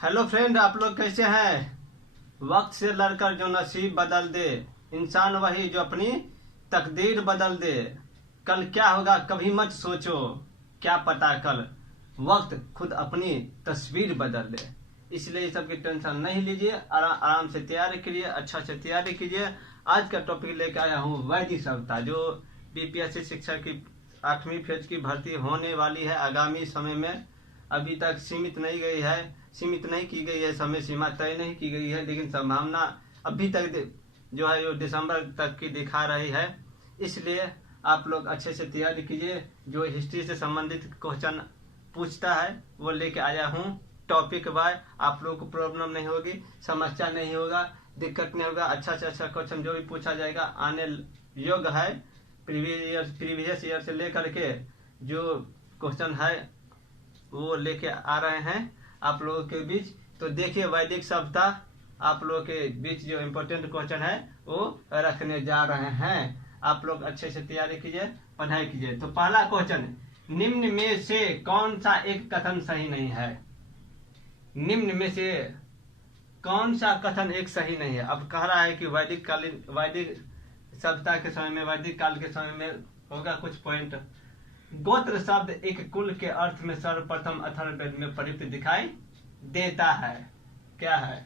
Hello friend, आप लोग कैसे हैं। वक्त से लड़कर जो नसीब बदल दे, इंसान वही जो अपनी तकदीर बदल दे। कल क्या होगा कभी मत सोचो, क्या पता कल वक्त खुद अपनी तस्वीर बदल दे। इसलिए इस सब की टेंशन नहीं लीजिए, आराम से तैयारी कीजिए, अच्छा से तैयारी कीजिए। आज का टॉपिक लेकर आया हूँ वैदिक सभ्यता, जो बीपीएससी शिक्षा की 8वीं फेज की भर्ती होने वाली है आगामी समय में। अभी तक सीमित नहीं की गई है, समय सीमा तय नहीं की गई है, लेकिन संभावना अभी तक जो है वो दिसंबर तक की दिखा रही है। इसलिए आप लोग अच्छे से तैयारी कीजिए। जो हिस्ट्री से संबंधित क्वेश्चन पूछता है वो लेके आया हूँ टॉपिक बाय। आप लोग को प्रॉब्लम नहीं होगी, समस्या नहीं होगा, दिक्कत नहीं होगा। अच्छा से अच्छा क्वेश्चन जो भी पूछा जाएगा आने योग्य है। प्रीवियस ईयर से लेकर के जो क्वेश्चन है वो लेके आ रहे हैं आप लोगों के बीच। तो देखिए, वैदिक सभ्यता आप लोगों के बीच जो इम्पोर्टेंट क्वेश्चन है वो रखने जा रहे हैं। आप लोग अच्छे से तैयारी कीजिए, पढ़ाई कीजिए। तो पहला क्वेश्चन, निम्न में से कौन सा एक कथन सही नहीं है। निम्न में से कौन सा कथन एक सही नहीं है। अब कह रहा है कि वैदिक सभ्यता के समय में, वैदिक काल के समय में होगा कुछ पॉइंट। गोत्र शब्द एक कुल के अर्थ में सर्वप्रथम अथर्ववेद में प्रयुक्त दिखाई देता है। क्या है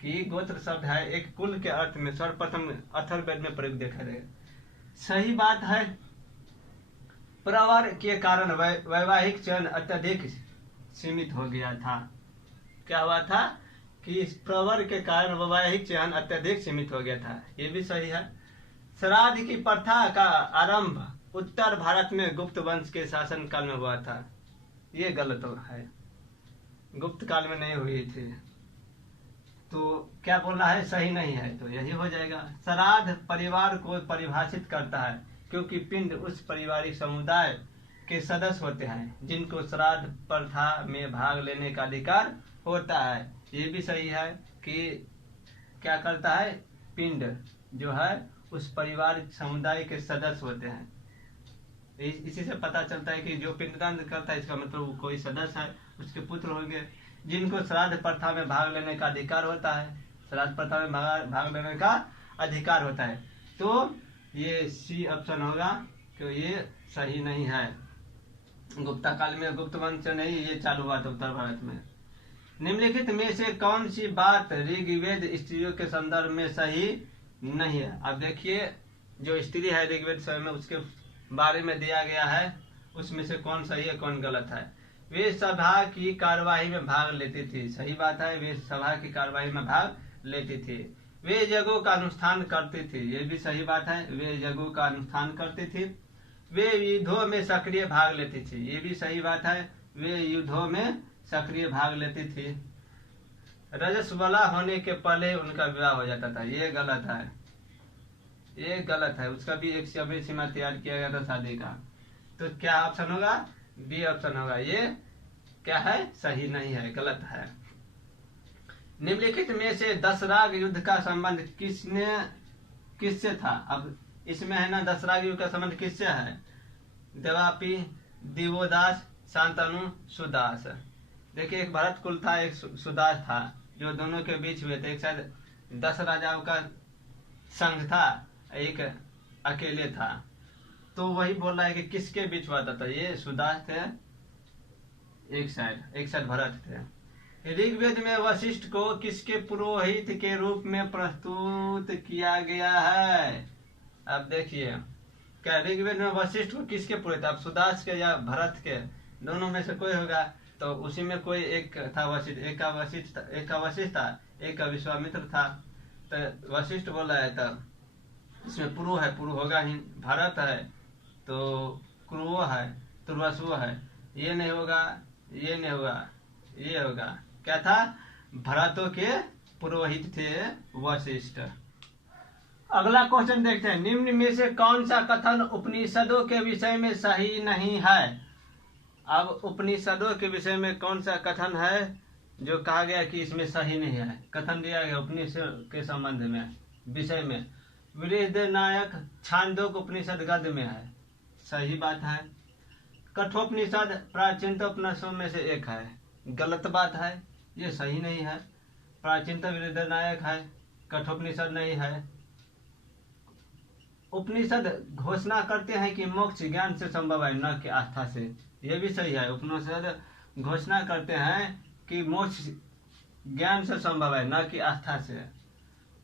कि गोत्र शब्द है एक कुल के अर्थ में सर्वप्रथम अथर्ववेद में प्रयुक्त देखा देगा। सही बात है। प्रवर के कारण वैवाहिक चयन अत्यधिक सीमित हो गया था। क्या हुआ था कि प्रवर के कारण वैवाहिक चयन अत्यधिक सीमित हो गया था, ये भी सही है। श्राद्ध की प्रथा का आरंभ उत्तर भारत में गुप्त वंश के शासन काल में हुआ था, ये गलत है। गुप्त काल में नहीं हुई थी, तो क्या बोलना है, सही नहीं है, तो यही हो जाएगा। श्राद्ध परिवार को परिभाषित करता है, क्योंकि पिंड उस पारिवारिक समुदाय के सदस्य होते हैं जिनको श्राद्ध प्रथा में भाग लेने का अधिकार होता है। ये भी सही है कि क्या करता है, पिंड जो है उस पारिवारिक समुदाय के सदस्य होते हैं। इसी से पता चलता है कि जो पिंडदान करता है इसका मतलब वो कोई सदस्य है, उसके पुत्र होंगे जिनको श्राद्ध प्रथा में भाग लेने का अधिकार होता है। श्राद्ध प्रथा में भाग लेने का अधिकार होता है, तो ये सी ऑप्शन होगा, क्यों ये सही नहीं है। गुप्ता काल में गुप्त वंश नहीं ये चालू हुआ था उत्तर भारत में। निम्नलिखित में से कौन सी बात ऋग्वेद स्त्रियों के संदर्भ में सही नहीं है। अब देखिए, जो स्त्री है ऋग्वेद समय में उसके बारे में दिया गया है, उसमें से कौन सही है कौन गलत है। वे सभा की कार्यवाही में भाग लेती थी, सही बात है, वे सभा की कार्यवाही में भाग लेती थी। वे यज्ञों का अनुष्ठान करती थी, ये भी सही बात है, वे यज्ञों का अनुष्ठान करती थी। वे युद्धों में सक्रिय भाग लेती थी, ये भी सही बात है, वे युद्धों में सक्रिय भाग लेती थी। रजस्वला होने के पहले उनका विवाह हो जाता था, ये गलत है, ये गलत है। उसका भी एक समय सीमा तैयार किया गया था शादी का। तो क्या ऑप्शन होगा, बी ऑप्शन होगा। ये क्या है, सही नहीं है, गलत है। निम्नलिखित में से दशराग युद्ध का संबंध किससे था। अब इसमें है ना, दशराग युद्ध का संबंध किससे है, देवापी, दिवोदास, शांतनु, सुदास। देखिए, एक भरत कुल था, एक सुदास था, जो दोनों के बीच हुए थे। एक शायद 10 राजाओं का संघ था, एक अकेले था। तो वही बोल रहा है कि किसके बीच हुआ था, तो ये सुदास थे, एक साइड भरत थे। ऋग्वेद में वशिष्ठ को किसके पुरोहित के रूप में प्रस्तुत किया गया है। अब देखिए, क्या ऋग्वेद में वशिष्ठ को किसके पुरोहित, अब सुदास के या भरत के, दोनों में से कोई होगा। तो उसी में कोई एक था वशिष्ठ, एक का वशिष्ठ था, एक का विश्वामित्र था। तो वशिष्ठ बोला है, तब इसमें पुरु है, पुरु होगा ही। भरत है तो कुरुओ है, तुर्वसु है, ये नहीं होगा, ये नहीं होगा, ये होगा। क्या था, भरतों के पुरोहित थे वशिष्ठ। अगला क्वेश्चन देखते हैं, निम्न में से कौन सा कथन उपनिषदों के विषय में सही नहीं है। अब उपनिषदों के विषय में कौन सा कथन है जो कहा गया कि इसमें सही नहीं है। कथन दिया गया उपनिषद के संबंध में, विषय में। बृहदारण्यक छांदोग्य उपनिषद गद्य में है, सही बात है। कठोपनिषद प्राचीनतम उपनिषदों में से एक है, गलत बात है। ये सही नहीं है। प्राचीनतम निर्णायक है, कठोपनिषद नहीं है। उपनिषद घोषणा करते हैं कि मोक्ष ज्ञान से संभव है, न कि आस्था से। ये भी सही है। उपनिषद घोषणा करते हैं कि मोक्ष ज्ञान से संभव है, न कि आस्था से।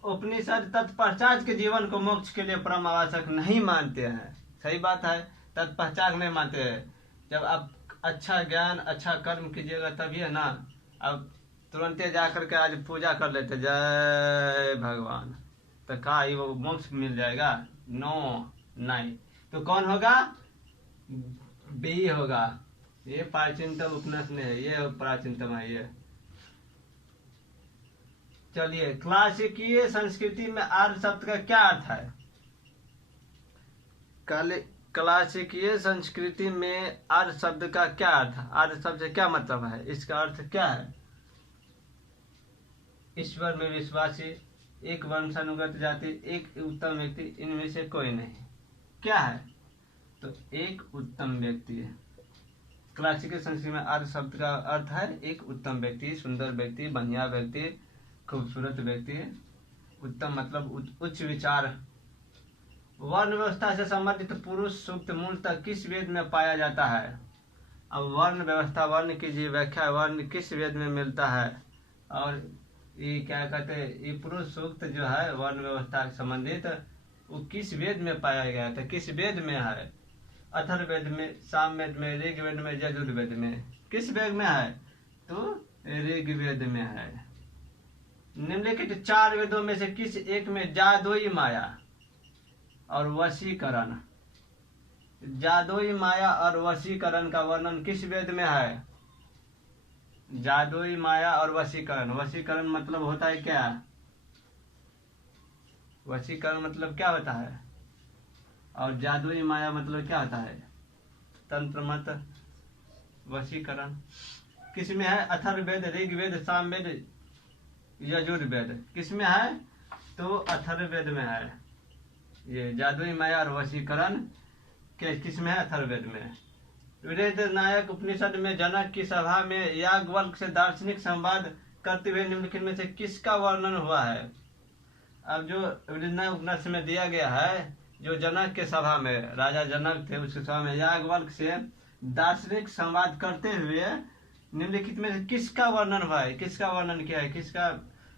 उपनिषद तत्पश्चात के जीवन को मोक्ष के लिए परम आवश्यक नहीं मानते हैं। सही बात है, तत्पश्चात नहीं मानते हैं। जब आप अच्छा ज्ञान अच्छा कर्म कीजिएगा तभी है ना। अब तुरंते जा करके आज पूजा कर लेते जय भगवान, तो का ही वो मोक्ष मिल जाएगा? नो, नहीं। तो कौन होगा? बी होगा। ये प्राचीनतम उपनिषद में है, ये प्राचीनतम है ये। चलिए, क्लासिकीय संस्कृति में आर्य शब्द का क्या अर्थ है? क्लासिकीय संस्कृति में आर्य शब्द का क्या अर्थ है? आर्य शब्द से क्या मतलब है? इसका अर्थ क्या है? ईश्वर में विश्वासी, एक वंशानुगत जाति, एक उत्तम व्यक्ति, इनमें से कोई नहीं। क्या है? तो एक उत्तम व्यक्ति है। क्लासिकल संस्कृति में आर्य शब्द का अर्थ है एक उत्तम व्यक्ति, सुंदर व्यक्ति, बढ़िया व्यक्ति, खूबसूरत व्यक्ति। उत्तम मतलब उच्च विचार। वर्ण व्यवस्था से संबंधित पुरुष सूक्त मूलतः किस वेद में पाया जाता है? अब वर्ण व्यवस्था, वर्ण की जी व्याख्या, वर्ण किस वेद में मिलता है? और ये क्या कहते हैं, ये पुरुष सूक्त जो है वर्ण व्यवस्था से संबंधित, वो किस वेद में पाया गया था? किस वेद में है? अथर्ववेद में, सामवेद में, ऋग्वेद में, यजुर्वेद में। किस वेद में है? तो ऋग्वेद में है। निम्नलिखित 4 वेदों में से किस एक में जादुई माया और वशीकरण, जादुई माया और वशीकरण का वर्णन किस वेद में है? जादुई माया और वशीकरण। वशीकरण मतलब होता है क्या? वशीकरण मतलब क्या होता है? और जादुई माया मतलब क्या होता है? तंत्र मंत्र, वशीकरण। किसमें है? अथर्ववेद, ऋग्वेद, सामवेद, यजुर्वेद। किसमें है? तो अथर्ववेद में है। ये जादुई माया और वशीकरण किसमें है? अथर्ववेद में। वेद नायक उपनिषद में जनक की सभा में याज्ञवल्क्य से दार्शनिक संवाद करते हुए निम्नलिखित में से किसका वर्णन हुआ है? अब जो उपनिषद में दिया गया है, जो जनक के सभा में, राजा जनक थे, उसके सभा में याज्ञवल्क्य से दार्शनिक संवाद करते हुए निम्नलिखित में से किसका वर्णन हुआ है? किसका वर्णन किया है? किसका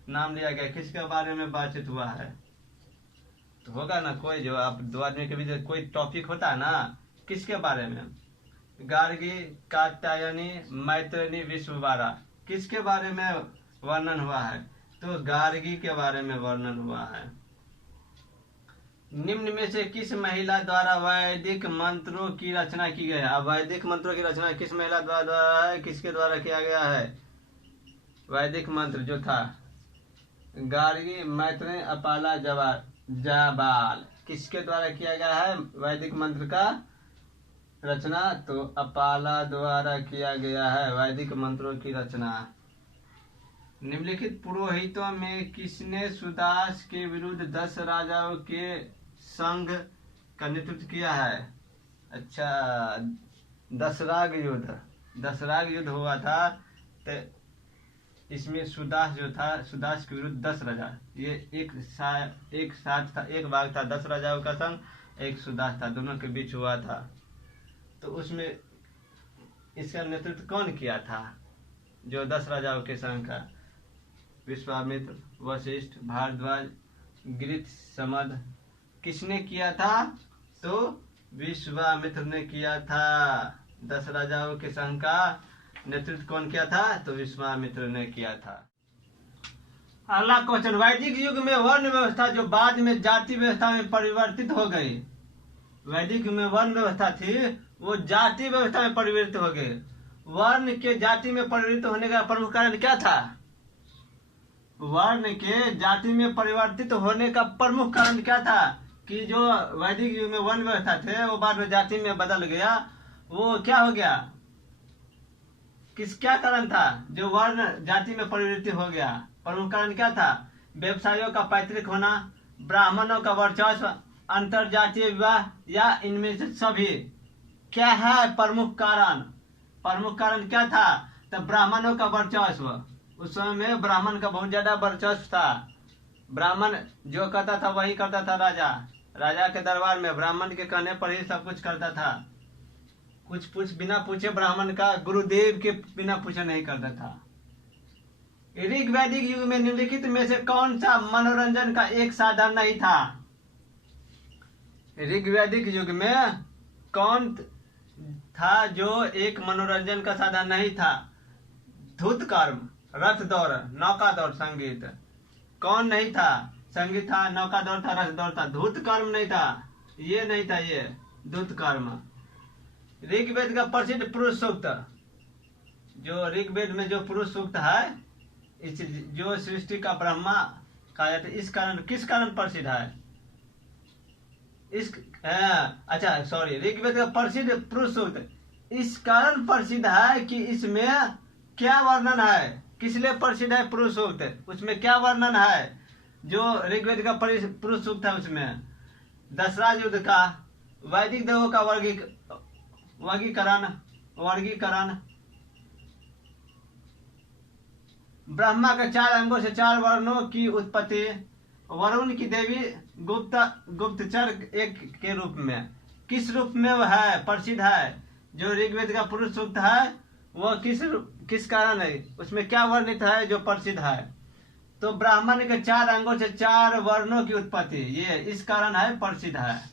नाम लिया गया? किसके बारे में बातचीत हुआ है? तो होगा ना कोई, जो आप दो आदमी के बीच कोई टॉपिक होता है ना, किसके बारे में? गार्गी, कात्यायनी, मैत्रेयी, विश्ववारा। किसके बारे में वर्णन हुआ है? तो गार्गी के बारे में वर्णन हुआ है। निम्न में से किस महिला द्वारा वैदिक मंत्रों की रचना की गई है? अब वैदिक मंत्रों की रचना किस महिला द्वारा है? किसके द्वारा किया गया है? वैदिक मंत्र जो था, गार्गी, मैत्रेयी, अपाला, जाबाल। किसके द्वारा किया गया है वैदिक मंत्र का रचना? तो अपाला द्वारा किया गया है वैदिक मंत्रों की रचना। निम्नलिखित पुरोहितों में किसने सुदास के विरुद्ध 10 राजाओं के संघ का नेतृत्व किया है? अच्छा, दशराग युद्ध हुआ था। तो इसमें सुदास जो था, सुदास के विरुद्ध 10 राजा, ये एक साथ था, एक भाग था 10 राजाओं का संघ, एक सुदास था, दोनों के बीच हुआ था। तो उसमें इसका नेतृत्व कौन किया था? जो 10 राजाओं के संघ का? विश्वामित्र, वशिष्ठ, भारद्वाज, गिरिथ, समद। किसने किया था? तो विश्वामित्र ने किया था। 10 राजाओं के संघ का नेतृत्व कौन किया था? तो विश्वामित्र ने किया था। अगला क्वेश्चन, वैदिक युग में वर्ण व्यवस्था जो बाद में जाति व्यवस्था में परिवर्तित हो गई, वैदिक युग में वर्ण व्यवस्था थी वो जाति व्यवस्था में परिवर्तित हो गई। वर्ण के जाति में परिवर्तित होने का प्रमुख कारण क्या था? वर्ण के जाति में परिवर्तित होने का प्रमुख कारण क्या था? कि जो वैदिक युग में वर्ण व्यवस्था थे वो बाद में जाति में बदल गया, वो क्या हो गया? क्या कारण था जो वर्ण जाति में परिवर्तित हो गया? प्रमुख कारण क्या था? व्यवसायियों का पैतृक होना, ब्राह्मणों का वर्चस्व, अंतर जातीय विवाह, या इनमें से सभी? क्या है प्रमुख कारण? प्रमुख कारण क्या था? तो ब्राह्मणों का वर्चस्व, उस समय में ब्राह्मण का बहुत ज्यादा वर्चस्व था। ब्राह्मण जो कहता था वही करता था। राजा के दरबार में ब्राह्मण के कहने पर ही सब कुछ करता था। कुछ बिना पूछे ब्राह्मण का गुरुदेव के बिना पूछे नहीं करता था। ऋग वैदिक युग में निम्नलिखित में से कौन सा मनोरंजन का एक साधन नहीं था? ऋग वैदिक युग में कौन था जो एक मनोरंजन का साधन नहीं था? धूत कर्म, रथ दौड़, नौका दौड़, संगीत। कौन नहीं था? संगीत था, नौका दौड़ था, रथ दौड़ था। धूत कर्म नहीं था, ये नहीं था, ये धूत कर्म। ऋग्वेद का प्रसिद्ध पुरुष सूक्त, जो ऋग्वेद में जो पुरुष सूक्त है, इस जो सृष्टि का ब्रह्मा कहा जाता है, इस कारण किस कारण प्रसिद्ध है? अच्छा सॉरी, ऋग्वेद का प्रसिद्ध पुरुष सूक्त इस कारण प्रसिद्ध है कि इसमें क्या वर्णन है? किस लिए प्रसिद्ध है पुरुष सूक्त? उसमें क्या वर्णन है? जो ऋग्वेद का पुरुष सूक्त है उसमें दशराज युद्ध का, वैदिक देवों का वर्गीकरण, ब्रह्मा के 4 अंगों से 4 वर्णों की उत्पत्ति, वरुण की देवी गुप्तचर एक के रूप में, किस रूप में वह है प्रसिद्ध है? जो ऋग्वेद का पुरुष सूक्त है वो किस कारण है? उसमें क्या वर्णित है जो प्रसिद्ध है? तो ब्राह्मण के 4 अंगों से 4 वर्णों की उत्पत्ति, ये इस कारण है प्रसिद्ध है।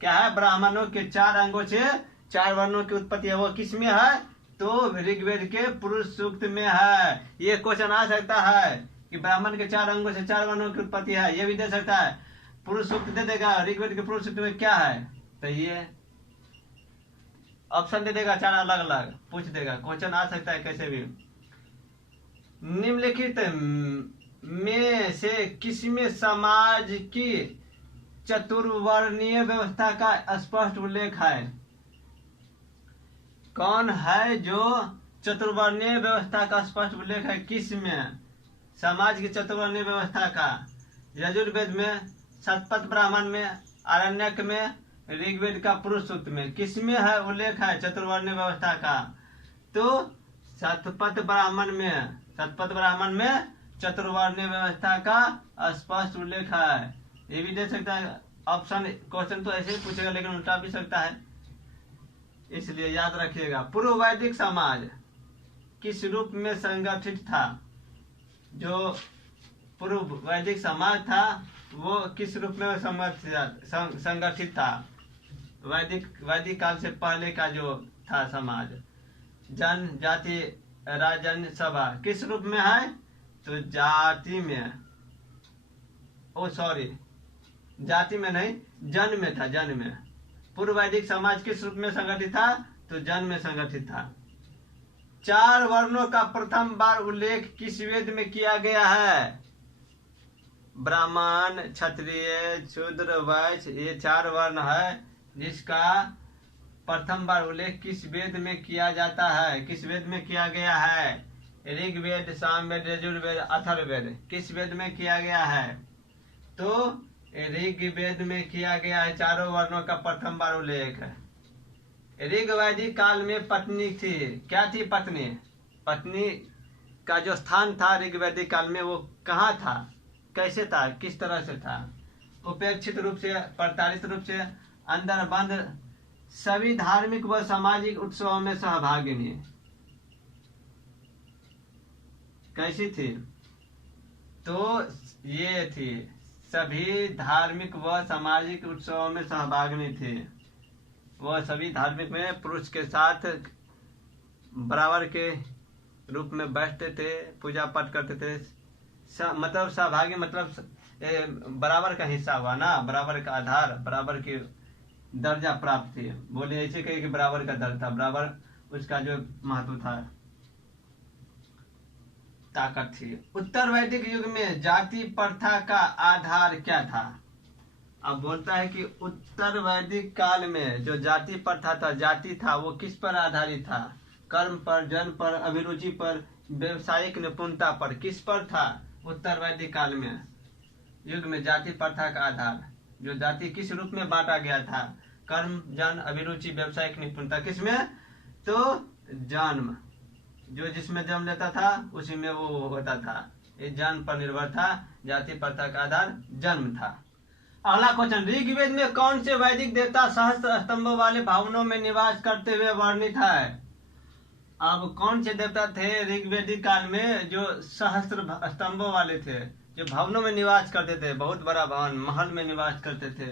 क्या है? ब्राह्मणों के 4 अंगों से 4 वर्णों की उत्पत्ति है। वो किस में है? तो ऋग्वेद के पुरुष सूक्त में है। ये क्वेश्चन आ सकता है कि ब्राह्मण के 4 अंगों से 4 वर्णों की उत्पत्ति है, ये भी दे सकता है। पुरुष सूक्त दे देगा ऋग्वेद के पुरुष सूक्त में क्या है, तो ये ऑप्शन दे देगा 4 अलग अलग पूछ देगा। क्वेश्चन आ सकता है कैसे भी। निम्नलिखित में से किसमें समाज की चतुर्वर्णीय व्यवस्था का स्पष्ट उल्लेख है? कौन है जो चतुर्वर्णीय व्यवस्था का स्पष्ट उल्लेख है? किस में? समाज की चतुर्वर्णीय व्यवस्था का यजुर्वेद में, शतपथ ब्राह्मण में, आरण्यक में, ऋग्वेद का पुरुष सूक्त में किस में है उल्लेख है चतुर्वर्णीय व्यवस्था का? तो शतपथ ब्राह्मण में चतुर्वर्णीय व्यवस्था का स्पष्ट उल्लेख है। ये भी दे सकता है ऑप्शन। क्वेश्चन तो ऐसे ही पूछेगा लेकिन उल्टा भी सकता है, इसलिए याद रखिएगा। पूर्व वैदिक समाज किस रूप में संगठित था? जो पूर्व वैदिक समाज था वो किस रूप में संगठित था? वैदिक काल से पहले का जो था समाज, जन जाति राजन सभा किस रूप में है? तो जाति में, जाति में नहीं, जन में था, जन में। पूर्व वैदिक समाज किस रूप में संगठित था? तो जन में संगठित था। 4 वर्णों का प्रथम बार उल्लेख किस वेद में किया गया है? ब्राह्मण, क्षत्रिय, शूद्र, वैश्य, ये 4 वर्ण है जिसका प्रथम बार उल्लेख किस वेद में किया जाता है? किस वेद में किया गया है? ऋग्वेद, सामवेद, यजुर्वेद, अथर्ववेद, किस वेद में किया गया है? तो ऋग्वेद में किया गया है। 4 वर्णों का प्रथम बार उल्लेख। ऋग वैदिक काल में पत्नी थी, क्या थी पत्नी? पत्नी का जो स्थान था ऋग वैदिक काल में वो कहाँ था, कैसे था, किस तरह से था? उपेक्षित रूप से, प्रताड़ित रूप से, अंदर बंद, सभी धार्मिक व सामाजिक उत्सवों में सहभागिनी। कैसी थी? तो ये थी, सभी धार्मिक व सामाजिक उत्सवों में सहभागिनी थी। वह सभी धार्मिक में पुरुष के साथ बराबर के रूप में बैठते थे, पूजा पाठ करते थे। मतलब सहभागी मतलब बराबर का हिस्सा हुआ ना, बराबर का आधार, बराबर की दर्जा प्राप्त थी। बोले ऐसे कही कि बराबर का दर्जा था, बराबर उसका जो महत्व था, ताकत थी। उत्तर वैदिक युग में जाति प्रथा का आधार क्या था? अब बोलता है कि उत्तर वैदिक काल में जो जाति प्रथा था, जाति था, वो किस पर आधारित था? कर्म पर, जन पर, अभिरुचि पर, व्यवसायिक निपुणता पर, किस पर था? उत्तर वैदिक काल में युग में जाति प्रथा का आधार, जो जाति किस रूप में बांटा गया था? कर्म, जन, अभिरुचि, व्यवसायिक निपुणता, किसमें? तो जन्म, जो जिसमें जन्म लेता था उसी में वो होता था। ये जन्म पर निर्भर था, जाति प्रथा का आधार जन्म था। अगला क्वेश्चन, ऋग्वेद में कौन से वैदिक देवता सहस्त्र स्तंभों वाले भवनों में निवास करते हुए वर्णित है? अब कौन से देवता थे ऋग्वेदिक काल में जो सहस्त्र स्तंभों वाले थे, जो भवनों में निवास करते थे, बहुत बड़ा भवन महल में निवास करते थे?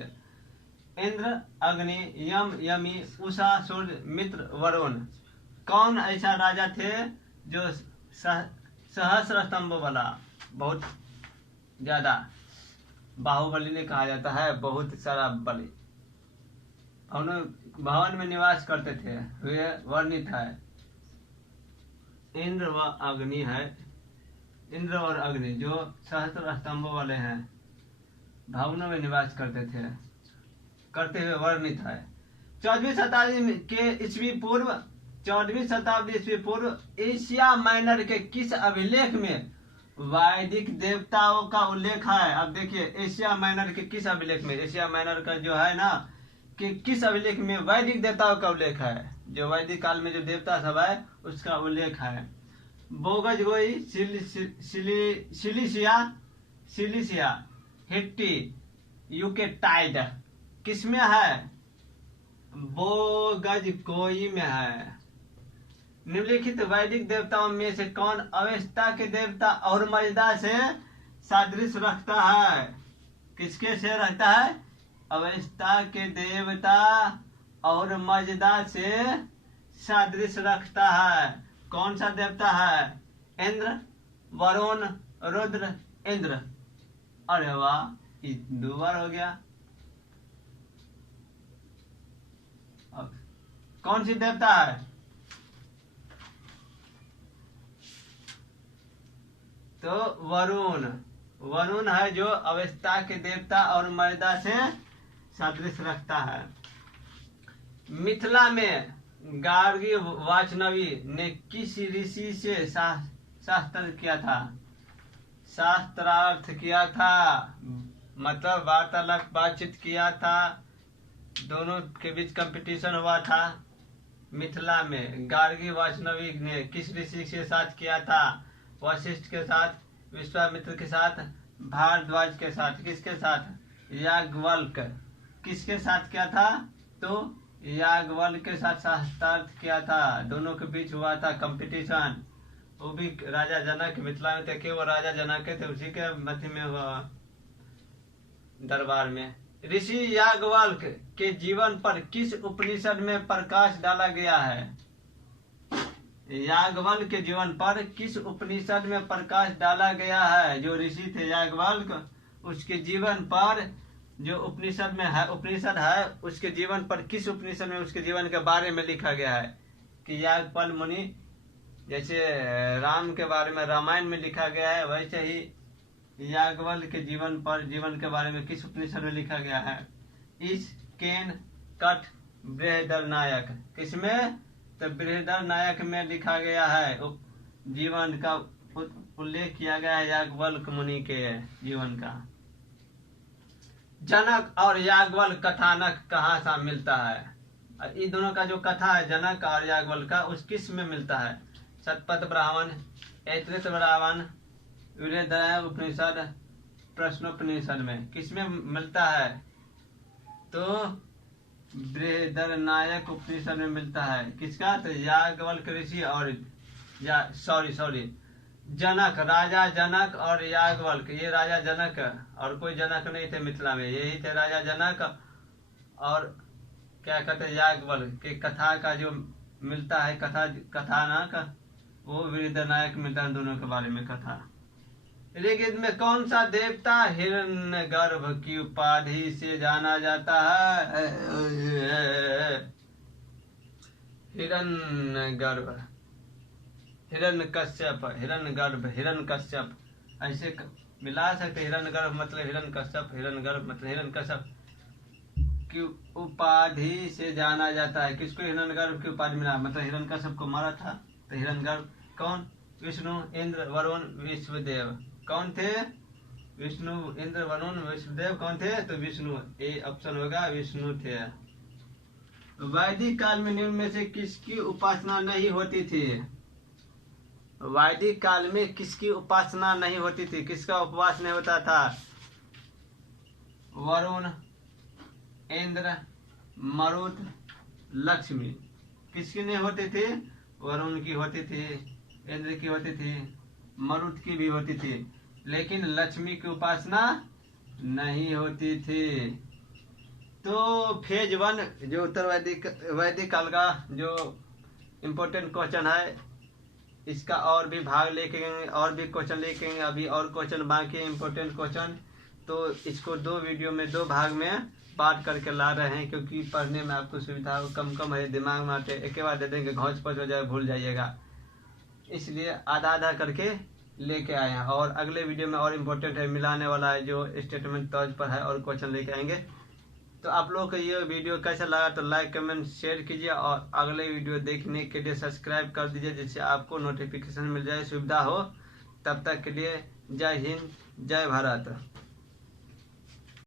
इंद्र, अग्नि, यम, यमी, उषा, सूर्य, मित्र, वरुण। कौन ऐसा राजा थे जो सहस्त्र स्तंभों वाला, बहुत ज्यादा बाहुबली ने कहा जाता है, बहुत सारा बलि भवन में निवास करते थे, वे वर्णित है। इंद्र व अग्नि है, इंद्र और अग्नि जो सहस्त्र स्तंभों वाले हैं, भवनों में निवास करते हुए वर्णित है। 14वीं शताब्दी के ईस्वी पूर्व 14वीं शताब्दी ईस्वी पूर्व एशिया माइनर के किस अभिलेख में वैदिक देवताओं का उल्लेख है? अब देखिए एशिया माइनर के किस अभिलेख में, एशिया माइनर का जो है ना कि किस अभिलेख में वैदिक देवताओं का उल्लेख है, जो वैदिक काल में जो देवता सब है उसका उल्लेख है। बोगजगोई, सिलिसिया, हिट्टी, यूकेटाइड किसमें है? बोगजगोई में है। निम्नलिखित वैदिक देवताओं में से कौन अवस्था के देवता और मर्यादा से सादृश्य रखता है? किसके से रखता है? अवस्था के देवता और मर्यादा से सादृश्य रखता है। कौन सा देवता है? इंद्र, वरुण, रुद्र, इंद्र। अरे वाह, 2 बार हो गया। अब कौन सी देवता है? तो वरुण है जो अवस्था के देवता और मर्यादा से सादृश्य रखता है। मिथिला में गार्गी वाचनवी ने किस ऋषि से शास्त्रार्थ किया था? मतलब वार्तालाप, बातचीत किया था, दोनों के बीच कंपटीशन हुआ था। मिथिला में गार्गी वाचनवी ने किस ऋषि के साथ किया था? वशिष्ठ के साथ, विश्वामित्र के साथ, भारद्वाज के साथ। किसके साथ? याज्ञवल्क्य। किसके साथ किया था? तो याज्ञवल्क्य के साथ शास्त्रार्थ किया था। दोनों के बीच हुआ था कंपटीशन। वो भी राजा जनक मिथिला में थे, वो राजा जनक थे, उसी के मध्य में हुआ दरबार में। ऋषि याज्ञवल्क्य के जीवन पर किस उपनिषद में प्रकाश डाला गया है? याज्ञवल्क्य के जीवन पर किस उपनिषद में प्रकाश डाला गया है? जो ऋषि थे याज्ञवल्क्य, उसके जीवन पर जो उपनिषद है उसके जीवन पर किस उपनिषद में उसके जीवन के बारे में लिखा गया है? कि याज्ञवल्क्य मुनि, जैसे राम के बारे में रामायण में लिखा गया है, वैसे ही याज्ञवल्क्य के जीवन के बारे में किस उपनिषद में लिखा गया है? इस केन कठ बृहदरनायक। किसमें? तो बृहदरनायक में लिखा गया है, जीवन का उल्लेख किया गया है याज्ञवल्क्य मुनि के जीवन का। जनक और याज्ञवल्क्य कथानक कहाँ सा मिलता है? इन दोनों का जो कथा है जनक और याज्ञवल्क्य का, उस किस में मिलता है? शतपथ ब्राह्मण, ऐतरेय ब्राह्मण, वीरद्वय उपनिषद, प्रश्नोपनिषद में। किसमें मिलता है? तो बृहदरनायक उपनिषद में मिलता है। किसका? तो याज्ञवल्क्य ऋषि और जनक, राजा जनक और याज्ञवल्क्य। ये राजा जनक और कोई जनक नहीं थे मिथिला में, यही थे राजा जनक और क्या कहते हैं याज्ञवल्क्य के कथा का जो मिलता है कथानक, वो बृहदरनायक मिलता है। दोनों के बारे में कथा। ऋग्वेद में कौन सा देवता हिरण्यगर्भ की उपाधि से जाना जाता है? हिरण्यगर्भ, हिरण्यकश्यप, हिरण्यगर्भ, हिरण्यकश्यप ऐसे मिला सकते। हिरण्यगर्भ मतलब हिरण्यकश्यप, हिरण्यगर्भ मतलब हिरण्यकश्यप की उपाधि से जाना जाता है। किसको हिरण्यगर्भ की उपाधि मिला? मतलब हिरण्यकश्यप को मारा था तो हिरण्यगर्भ। कौन? विष्णु, इंद्र, वरुण, विश्वदेव। कौन थे? विष्णु, इंद्र, वरुण, विश्वदेव कौन थे? तो विष्णु। ए ऑप्शन होगा, विष्णु थे। वैदिक काल में निम्न में से किसकी उपासना नहीं होती थी? वैदिक काल में किसकी उपासना नहीं होती थी, किसका उपवास नहीं होता था? वरुण, इंद्र, मरुत, लक्ष्मी। किसकी नहीं होती थी? वरुण की होती थी, इंद्र की होती थी, मरुत की भी होती थी, लेकिन लक्ष्मी की उपासना नहीं होती थी। तो फेज 1 जो उत्तर वैदिक काल का जो इम्पोर्टेंट क्वेश्चन है, इसका और भी भाग लेके गए, और भी क्वेश्चन लेके गए। अभी और क्वेश्चन बाकी है इम्पोर्टेंट क्वेश्चन, तो इसको 2 वीडियो में 2 भाग में पार्ट करके ला रहे हैं, क्योंकि पढ़ने में आपको सुविधा कम है, दिमाग में आते एक बार दे देंगे घौच पच हो जाए, भूल जाइएगा, इसलिए आधा आधा करके लेके आए हैं। और अगले वीडियो में और इम्पोर्टेंट है, मिलाने वाला है, जो स्टेटमेंट तौर पर है, और क्वेश्चन लेके आएंगे। तो आप लोगों को ये वीडियो कैसा लगा तो लाइक कमेंट शेयर कीजिए, और अगले वीडियो देखने के लिए सब्सक्राइब कर दीजिए, जिससे आपको नोटिफिकेशन मिल जाए, सुविधा हो। तब तक के लिए जय हिंद, जय भारत।